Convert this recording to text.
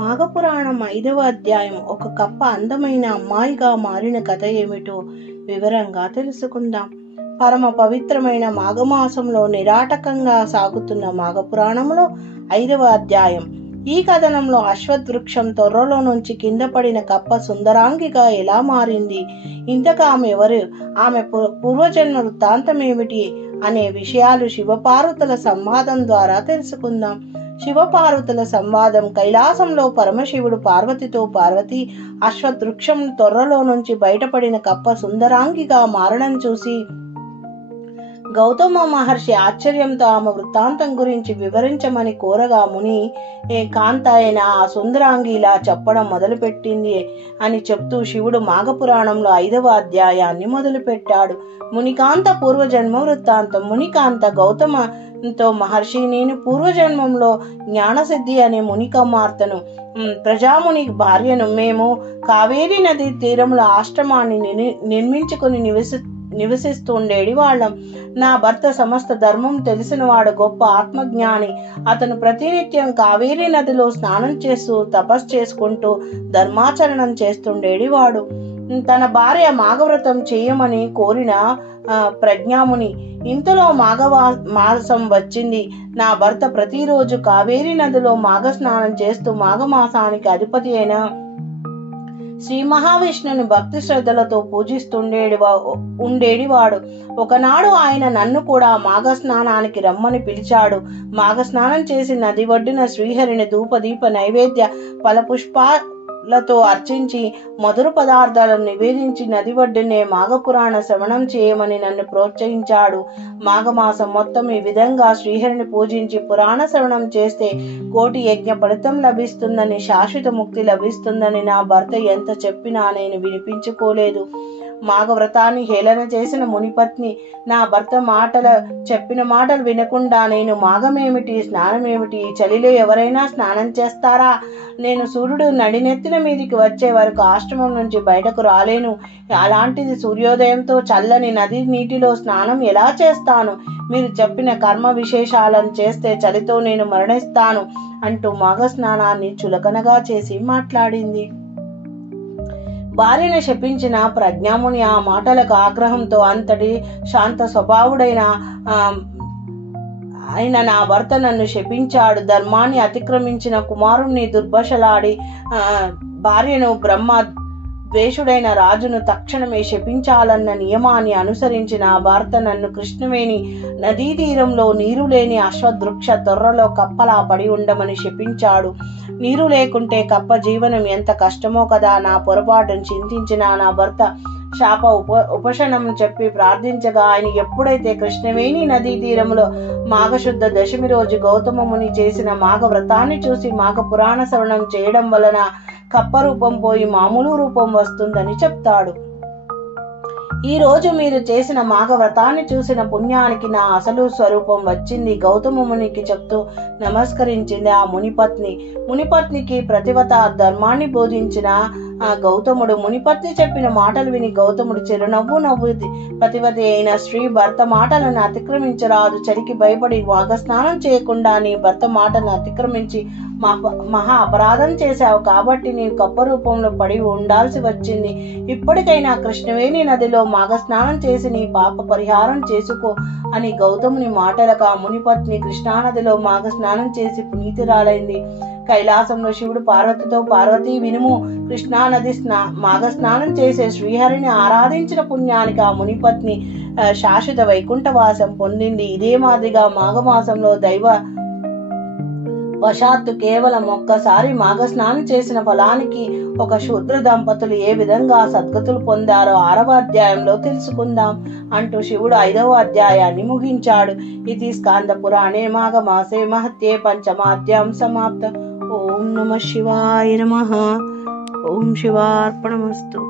మాఘపురాణం 5వ అధ్యాయం ఒక కప్ప అందమైన అమ్మాయిగా మారిన కథ ఏమిటో వివరంగా తెలుసుకుందాం. పరమ పవిత్రమైన మాఘమాసంలో నిరాటకంగా సాగుతున్న మాఘపురాణంలో 5వ అధ్యాయం. ఈ కథనంలో అశ్వత్థవృక్షం తొర్రలో నుంచి కింద పడిన కప్ప సుందరాంగిగా ఎలా మారింది, ఇంతకు ఆమె ఎవరు, ఆమె పూర్వజన్మ వృత్తాంతం ఏమిటి అనే విషయాలు శివపార్వతుల సంవాదం ద్వారా తెలుసుకుందాం. శివపార్వతుల సంవాదం. కైలాసంలో పరమశివుడు పార్వతితో, పార్వతి అశ్వత్థవృక్షం తొర్రలో నుంచి బయటపడిన కప్ప సుందరాంగిగా మారడం చూసి గౌతమ మహర్షి ఆశ్చర్యంతో ఆమె వృత్తాంతం గురించి వివరించమని కోరగా ముని కాంత అయిన ఆ సుందరాంగి ఇలా చెప్పడం మొదలుపెట్టింది అని చెప్తూ శివుడు మాఘపురాణంలో 5వ అధ్యాయాన్ని మొదలుపెట్టాడు. మునికాంత పూర్వజన్మ వృత్తాంతం. మునికాంత గౌతమతో మహర్షి, నేను పూర్వజన్మంలో జ్ఞానసిద్ధి అనే మునికుమార్తెను, ప్రజాముని భార్యను. మేము కావేరీ నది తీరంలో ఆశ్రమాన్ని నిర్మించుకుని నివసిస్తుండేది వాళ్ళం. నా భర్త సమస్త ధర్మం తెలిసినవాడు, గొప్ప ఆత్మజ్ఞాని. అతను ప్రతినిత్యం కావేరీ నదిలో స్నానం చేస్తూ తపస్సు చేసుకుంటూ ధర్మాచరణం చేస్తుండేది వాడు. తన భార్య మాఘవ్రతం చేయమని కోరిన ప్రజ్ఞాముని. ఇంతలో మాఘమాసం వచ్చింది. నా భర్త ప్రతిరోజు కావేరీ నదిలో మాఘ స్నానం చేస్తూ మాఘమాసానికి అధిపతి అయిన శ్రీ మహావిష్ణుని భక్తి శ్రద్ధలతో ఉండేడివాడు. ఒకనాడు ఆయన నన్ను కూడా మాఘ స్నానానికి రమ్మని పిలిచాడు. మాఘ స్నానం చేసి నది ఒడ్డున శ్రీహరిని ధూపదీప నైవేద్య ఫలపుష్పాలతో అర్చించి మధుర పదార్థాలను నివేదించి నది ఒడ్డునే మాఘపురాణ శ్రవణం చేయమని నన్ను ప్రోత్సహించాడు. మాఘమాసం మొత్తం ఈ విధంగా శ్రీహరిని పూజించి పురాణ శ్రవణం చేస్తే కోటి యజ్ఞ ఫలితం లభిస్తుందని, శాశ్వత ముక్తి లభిస్తుందని నా భర్త ఎంత చెప్పినా నేను వినిపించుకోలేదు. మాఘవ్రతాన్ని హేళన చేసిన మునిపత్ని నా భర్త చెప్పిన మాటలు వినకుండా, నేను మాఘమేమిటి, స్నానమేమిటి, చలిలో ఎవరైనా స్నానం చేస్తారా? నేను సూర్యుడు నడినెత్తిన మీదికి వచ్చే వరకు ఆశ్రమం నుంచి బయటకు రాలేను. అలాంటిది సూర్యోదయంతో చల్లని నది నీటిలో స్నానం ఎలా చేస్తాను? మీరు చెప్పిన కర్మ విశేషాలను చేస్తే చలితో నేను మరణిస్తాను అంటూ మాఘ స్నానాన్ని చులకనగా చేసి మాట్లాడింది. భార్యను శపించిన ప్రజ్ఞాముని ఆ మాటలకు ఆగ్రహంతో, అంతటి శాంత స్వభావుడైన నా భర్త నన్ను శపించాడు. ధర్మాన్ని అతిక్రమించిన కుమారుణ్ణి దుర్భషలాడి భార్యను బ్రహ్మ ద్వేషుడైన రాజును తక్షణమే శపించాలన్న నియమాన్ని అనుసరించిన ఆ భర్త నన్ను కృష్ణవేణి నదీ తీరంలో నీరు లేని అశ్వత్థవృక్ష తొర్రలో కప్పలా పడి ఉండమని శపించాడు. నీరు లేకుంటే కప్ప జీవనం ఎంత కష్టమో కదా. నా పొరపాటును చింతించిన నా భర్త శాప ఉపశమనం చెప్పి ప్రార్థించగా ఆయన ఎప్పుడైతే కృష్ణవేణి నదీ తీరంలో మాఘశుద్ధ దశమి రోజు గౌతమ ముని చేసిన మాఘ వ్రతాన్ని చూసి మాఘ పురాణ శ్రవణం చేయడం వలన కప్ప రూపం పోయి మామూలు రూపం వస్తుందని చెప్తాడు. ఈ రోజు మీరు చేసిన మాఘ వ్రతాన్ని చూసిన పుణ్యానికి నా అసలు స్వరూపం వచ్చింది గౌతమ మునికి చెప్తూ నమస్కరించింది ఆ మునిపత్నికి ప్రతివత ధర్మాన్ని బోధించిన గౌతముడు. మునిపత్ని చెప్పిన మాటలు విని గౌతముడు చిరునవ్వు నవ్వుది. పతివతి అయిన స్త్రీ భర్త మాటలను అతిక్రమించరాదు. చలికి భయపడి మాఘ స్నానం చేయకుండా నీ భర్త మాటను అతిక్రమించి మహా అపరాధం చేశావు కాబట్టి నీవు కప్ప రూపంలో పడి ఉండాల్సి వచ్చింది. ఇప్పటికైనా కృష్ణవేణి నదిలో మాఘ స్నానం చేసి నీ పాప పరిహారం చేసుకో అని గౌతముని మాటలకు ఆ మునిపత్ని కృష్ణానదిలో మాఘ స్నానం చేసి పునీతురాలైంది. కైలాసంలో శివుడు పార్వతితో, పార్వతి వినుము, కృష్ణానది మాఘ స్నానం చేసే శ్రీహరిని ఆరాధించిన పుణ్యానికి ఆ మునిపత్ని శాశ్వత వైకుంఠవాసం పొందింది. ఇదే మాదిరిగా మాఘమాసంలో దైవ వశాత్తు కేవలం ఒక్కసారి మాఘ స్నానం చేసిన ఫలానికి ఒక శూద్ర దంపతులు ఏ విధంగా సద్గతులు పొందారో 6వ అధ్యాయంలో తెలుసుకుందాం అంటూ శివుడు 5వ అధ్యాయాన్ని ముగించాడు. ఇది స్కాంద పురాణే మాఘమాసే మహత్యే పంచమాధ్యాయం సమాప్తం. ఓం నమః శివాయ నమః. ఓం శివార్పణమస్తు.